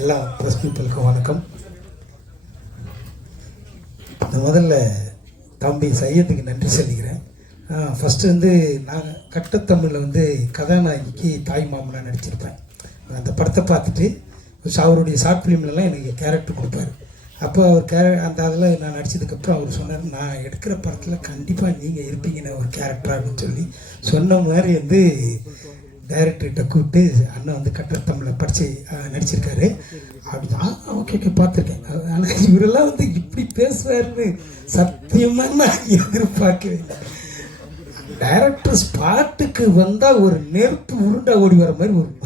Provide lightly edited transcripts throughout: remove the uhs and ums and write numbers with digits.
எல்லா ப்ரெஸ் பீப்புளுக்கும் வணக்கம். முதல்ல தம்பி சையத்துக்கு நன்றி சொல்லிக்கிறேன். ஃபஸ்ட்டு நான் கட்டத்தமிழில் கதாநாயகிக்கு தாய் மாமனாக நடிச்சிருப்பேன். அந்த படத்தை பார்த்துட்டு அவருடைய ஷார்ட் ஃபிலிம்லலாம் எனக்கு கேரக்டர் கொடுப்பாரு. அப்போ அவர் அந்த அதில் நான் நடித்ததுக்கப்புறம் அவர் சொன்னார், நான் எடுக்கிற படத்தில் கண்டிப்பாக நீங்கள் இருப்பீங்கன்னு ஒரு கேரக்டர் அப்படின்னு சொல்லி சொன்ன மாதிரி டைரக்டர்கிட்ட கூப்பிட்டு அண்ணன் கட்டத்தமிழில் படித்து நடிச்சிருக்காரு அப்படிதான். ஓகே பார்த்துருக்கேன். ஆனால் இவரெல்லாம் இப்படி பேசுவாருன்னு சத்தியமாக நான் எதிர்பார்க்கவே இல்லை. டைரக்டர் ஸ்பாட்டுக்கு வந்தால் ஒரு நெருப்பு உருண்டா ஓடி வர மாதிரி வரும்.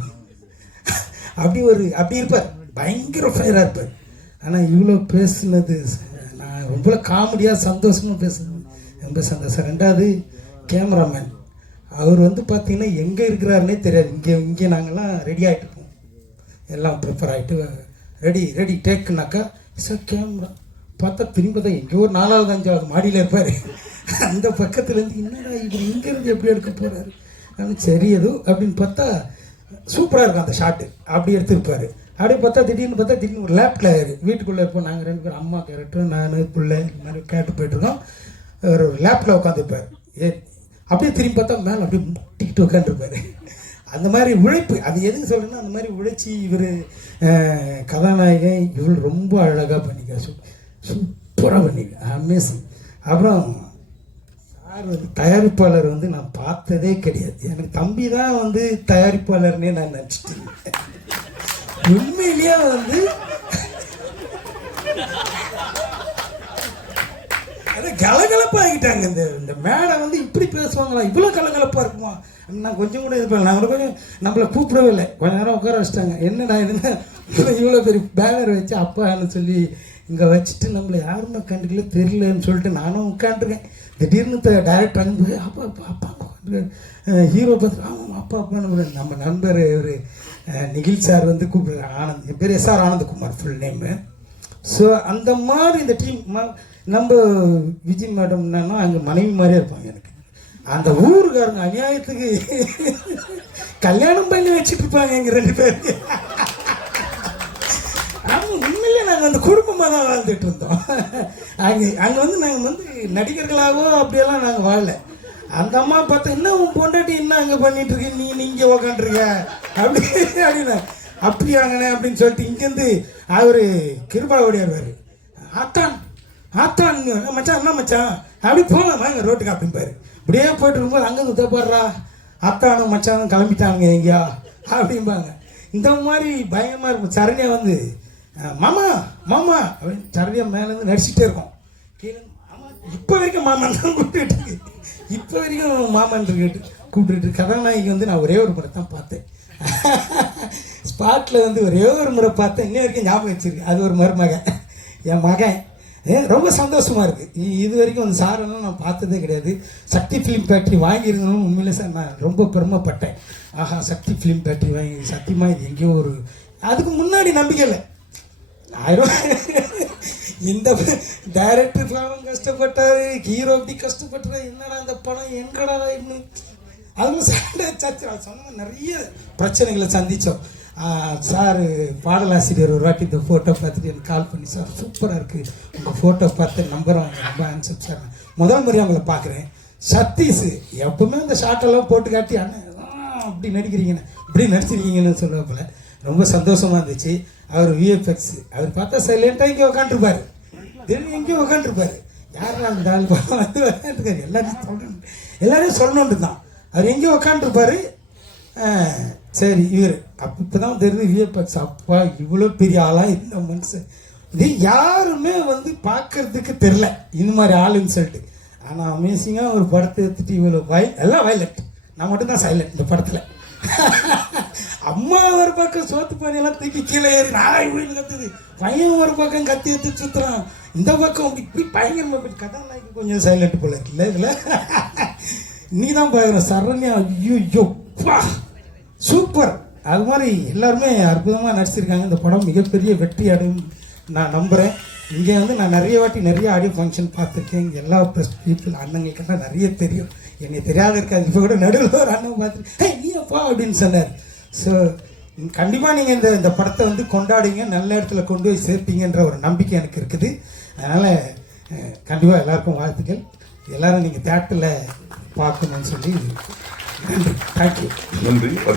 அப்படி இருப்பார், பயங்கர ஃபயராக இருப்பார். ஆனால் இவ்வளோ பேசுனது நான் ரொம்ப காமெடியாக சந்தோஷமாக பேசுனது ரொம்ப சந்தோஷம். ரெண்டாவது கேமராமேன், அவர் பார்த்தீங்கன்னா எங்கே இருக்கிறாருன்னே தெரியாது. இங்கே நாங்கள்லாம் ரெடி ஆகிட்டு போவோம், எல்லாம் ப்ரிப்பேர் ஆகிட்டு ரெடி டேக்குனாக்கா சார் கேமரா பார்த்தா திரும்ப தான் எங்கேயோ ஒரு 4வது 5வது மாடியில் இருப்பார். அந்த பக்கத்துலேருந்து என்னடா இப்படி இங்கேருந்து எப்படி எடுக்க போகிறாரு ஆனால் சரி எதுவும் அப்படின்னு பார்த்தா சூப்பராக இருக்கும் அந்த ஷாட்டு. அப்படி எடுத்துருப்பார். அப்படியே திடீர்னு ஒரு லேப்டில் வீட்டுக்குள்ளே இருப்போம். நாங்கள் 2 பேரும், அம்மா கேரக்டர் நான் பிள்ளை இந்த மாதிரி கேட்டு போயிட்டுருக்கோம். ஒரு லேப்பில் உட்காந்துருப்பார். அப்படியே திரும்பி பார்த்தா மேலே அப்படியே முட்டிக்கிட்டு உட்காந்துருப்பார். அந்த மாதிரி உழைப்பு, அது எதுக்கு சொல்கிறேன்னா அந்த மாதிரி உழைச்சி இவர் கதாநாயகன் இவள் ரொம்ப அழகாக பண்ணிக்க, சூப்பராக பண்ணிக்க, அமேசிங். அப்புறம் சார் தயாரிப்பாளர் நான் பார்த்ததே கிடையாது. எனக்கு தம்பி தான் தயாரிப்பாளர்னே நான் நினச்சிட்டேன். உண்மையிலேயே கலகலப்பாகிட்டாங்க. இந்த மேடை இப்படி பேசுவாங்களா, இவ்வளோ கலகலப்பாக இருக்குமா? நான் கொஞ்சம் கூட இது பண்ணல. நான் கொஞ்சம் நம்மளை கூப்பிடவே இல்லை, கொஞ்ச நேரம் உட்கார வச்சுட்டாங்க. என்னடா இவ்வளோ பெரிய பேனர் வச்சு அப்பான்னு சொல்லி இங்கே வச்சுட்டு நம்மளை யாருமே கண்டுக்கல தெரியலன்னு சொல்லிட்டு நானும் உட்காந்துருக்கேன். திடீர்னு டைரக்டர் அனுப்பி அப்பா ஹீரோ பார்த்து ஆமாம் அப்பா நம்ம நண்பர் ஒரு நிகில் சார் கூப்பிடுறாரு. ஆனந்த், என் பேர் S R Anandakumar full name. So அந்த மாதிரி இந்த டீம் நம்ம விஜய் மேடம்னா அங்கே மனைவி மாதிரியே இருப்பாங்க எனக்கு. அந்த ஊருக்காரங்க அநியாயத்துக்கு கல்யாணம் பண்ணி வச்சுட்டு இருப்பாங்க எங்கள் 2 பேருக்கு. ஆமாம், உண்மையிலே நாங்கள் அந்த குடும்பமாக தான் வாழ்ந்துட்டு இருந்தோம். அங்கே நாங்கள் நடிகர்களாகவோ அப்படியெல்லாம் நாங்கள் வாழலை. அந்த அம்மா பார்த்தா இன்னும் உன் பொண்டாட்டி இன்னும் அங்கே பண்ணிட்டு இருக்கு, நீ இங்கே உக்காண்டிருக்க அப்படின்னு அப்படியாங்கண்ணே அப்படின்னு சொல்லிட்டு இங்கேருந்து அவர் கிருபா ஓடியாருவார். ஆத்தான் மச்சான் என்ன மச்சான் அப்படி போகலாம் வாங்க ரோட்டுக்கு அப்படின்பாரு. இப்படியே போயிட்டு இருக்கும்போது அங்கே உதப்பாடுறா அத்தானும் மச்சானும் கிளம்பிட்டாங்க எங்கேயா அப்படிம்பாங்க. இந்த மாதிரி பயங்கரமாக இருக்கும். சரணியா மாமா மாமா அப்படின்னு சரணியா மேலேருந்து நடிச்சுட்டே இருக்கோம். கீழே மாமா இப்போ வரைக்கும் மாமன் தான் கூப்பிட்டுட்டு, இப்போ வரைக்கும் மாமன் கூப்பிட்டுட்டு. கதாநாயகி நான் ஒரே ஒரு முறை தான் பார்த்தேன். ஸ்பாட்டில் ஒரே ஒரு முறை பார்த்தேன், இன்னும் வரைக்கும் ஞாபகம் வச்சிருக்கு. அது ஒரு மருமகன், என் மகன். ரொம்ப சந்தோஷமாக இருக்குது. இது வரைக்கும் சாரெல்லாம் நான் பார்த்ததே கிடையாது. சக்தி ஃபிலிம் ஃபேக்ட்ரி வாங்கியிருந்தோம். உண்மையிலே சார் நான் ரொம்ப பெருமைப்பட்டேன். ஆஹா, சக்தி ஃபிலிம் ஃபேக்ட்ரி வாங்கி சத்தியமாக இது எங்கேயோ ஒரு அதுக்கு முன்னாடி நம்பிக்கை இல்லை. இந்த டைரக்டர் பாவம் கஷ்டப்பட்டார், ஹீரோ அப்படி கஷ்டப்பட்டார், என்னடா அந்த படம் எங்கடா இன்னும் அதுவும் சண்டை சர்ச்சை சொன்ன நிறைய பிரச்சனைகளை சந்தித்தோம். சார் பாடலாசிரியர் ஒரு வாட்டி இந்த ஃபோட்டோ பார்த்துட்டு எனக்கு கால் பண்ணி, சார் சூப்பராக இருக்குது உங்கள் ஃபோட்டோ பார்த்து நம்பர் வாங்க ரொம்ப ஆன்சர் சார். முதல் முறையாக அவங்கள பார்க்குறேன். சத்தீஸு எப்பவுமே அந்த ஷார்ட்டெல்லாம் போட்டு காட்டி அண்ணன் அப்படி நடிக்கிறீங்கன்னு இப்படி நடிச்சிருக்கீங்கன்னு சொல்லுவாப்புல. ரொம்ப சந்தோஷமாக இருந்துச்சு. அவர் விஎஃப்எக்ஸ் அவர் பார்த்தா சைலண்ட்டாக இங்கே உக்காண்டிருப்பார், திடீர்னு எங்கேயும் உக்காண்டிருப்பார். யாரெல்லாம் அந்த ஆள் உக்காந்துருக்காரு எல்லாரையும் சொல்லணுன்ட்டு தான் அவர் எங்கேயும் உக்காண்டிருப்பார். சரி இவர் இப்போ தான் தெரியுது விஎஃப்எக்ஸ் அப்பா இவ்வளோ பெரிய ஆளாக இந்த மனுஷன் இது யாருமே பார்க்கறதுக்கு தெரில இந்த மாதிரி ஆளுன்னு சொல்லிட்டு. ஆனால் அமேசிங்காக ஒரு படத்தை எடுத்துட்டு இவ்வளோ எல்லாம் வயலட், நான் மட்டும்தான் சைலண்ட் இந்த படத்தில். அம்மா ஒரு பக்கம் சோத்து பானையெல்லாம் தூக்கி கீழே ஏறி நாய் வீடு கத்துது, பையன் ஒரு பக்கம் கத்தி எடுத்து சுற்றுறான், இந்த பக்கம் இப்படி பயங்கரமாக போய் கதாநாயகி கொஞ்சம் சைலண்ட் போல இருக்குல்ல இதில். நீ தான் பார்க்குற சரண்யா, ஐயோப்பா சூப்பர். அது மாதிரி எல்லாருமே அற்புதமாக நடிச்சிருக்காங்க. இந்த படம் மிகப்பெரிய வெற்றி அடையும் நான் நம்புகிறேன். இங்கே நான் நிறைய வாட்டி நிறைய ஆடியோ ஃபங்க்ஷன் பார்த்துருக்கேன். இங்கே எல்லா ப்ரெஸ் பீப்புள் அண்ணங்களுக்கெல்லாம் நிறைய தெரியும், என்னை தெரியாத இருக்காது. இப்போ கூட நடுவில் ஒரு அண்ணன் பார்த்துட்டு நீ அப்பா அப்படின்னு சொன்னார். ஸோ கண்டிப்பாக நீங்கள் இந்த படத்தை வந்து கொண்டாடுங்க, நல்ல இடத்துல கொண்டு போய் சேர்ப்பீங்கன்ற ஒரு நம்பிக்கை எனக்கு இருக்குது. அதனால் கண்டிப்பாக எல்லாருக்கும் வாழ்த்துக்கள். எல்லாரும் நீங்கள் தேட்டரில் பார்க்கணும்னு சொல்லி நன்றி. தேங்க்யூ. நன்றி.